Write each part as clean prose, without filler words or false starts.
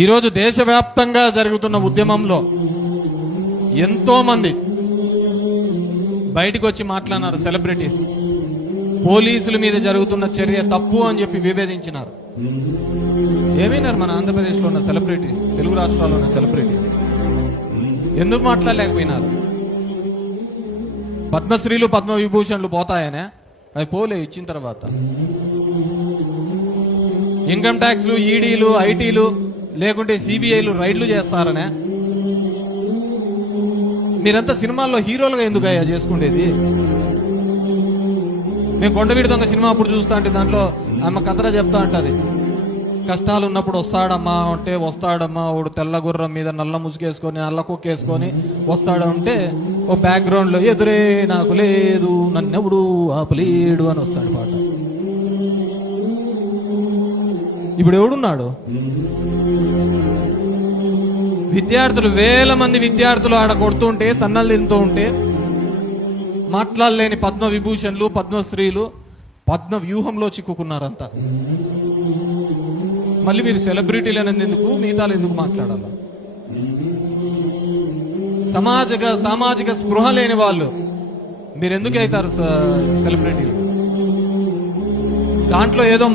ఈరోజు దేశవ్యాప్తంగా జరుగుతున్న ఉద్యమంలో ఎంతో మంది బయటికి వచ్చి మాట్లాడినారు. సెలబ్రిటీస్ పోలీసుల మీద జరుగుతున్న చర్య తప్పు అని చెప్పి విభేదించినారు. ఏమైనారు మన ఆంధ్రప్రదేశ్లో ఉన్న సెలబ్రిటీస్, తెలుగు రాష్ట్రాల్లో ఉన్న సెలబ్రిటీస్ ఎందుకు మాట్లాడలేకపోయినారు? పద్మశ్రీలు పద్మ విభూషణ్లు పోతాయనే, అవి పోలే ఇచ్చిన తర్వాత. ఇన్కమ్ ట్యాక్స్లు, ఈడీలు, ఐటీలు లేకుంటే సిబిఐలు రైడ్లు చేస్తారనే. మీరంతా సినిమాల్లో హీరోలుగా ఎందుకు అయ్యా చేసుకునేది? మేము కొండవీడి దొంగ సినిమా అప్పుడు చూస్తా అంటే దాంట్లో ఆమె కథరా చెప్తా అంటది, కష్టాలు ఉన్నప్పుడు వస్తాడమ్మా అంటే వస్తాడమ్మా, వాడు తెల్ల గుర్రం మీద నల్ల ముసుగేసుకొని నల్ల కుక్కేసుకొని వస్తాడంటే ఓ బ్యాక్గ్రౌండ్ లో ఎదురే నాకు లేదు నన్నెవడు ఆపలేడు అని వస్తాడు పాట. ఇప్పుడు ఎవడున్నాడు? విద్యార్థులు, వేల మంది విద్యార్థులు ఆడ కొడుతుంటే, తన్నలు తింటూ ఉంటే మాట్లాడలేని పద్మ విభూషణ్లు, పద్మశ్రీలు పద్మ వ్యూహంలో చిక్కుకున్నారంతా. మళ్ళీ మీరు సెలబ్రిటీలు అనేది ఎందుకు, మిగతాలు ఎందుకు మాట్లాడాల? సామాజిక స్పృహ లేని వాళ్ళు మీరు ఎందుకు అవుతారు సెలబ్రిటీలు? దాంట్లో ఏదో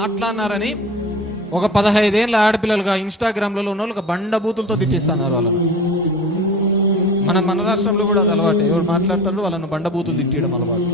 మాట్లాడినారని ఒక 15 ఏళ్ళ ఆడపిల్లలుగా ఇన్స్టాగ్రామ్లలో ఉన్న వాళ్ళు బండబూతులతో తిట్టిస్తున్నారు వాళ్ళను. మన రాష్ట్రంలో కూడా అది అలవాటు. ఎవరు మాట్లాడతాడో వాళ్ళను బండబూతులు తిట్టడం అలవాటు.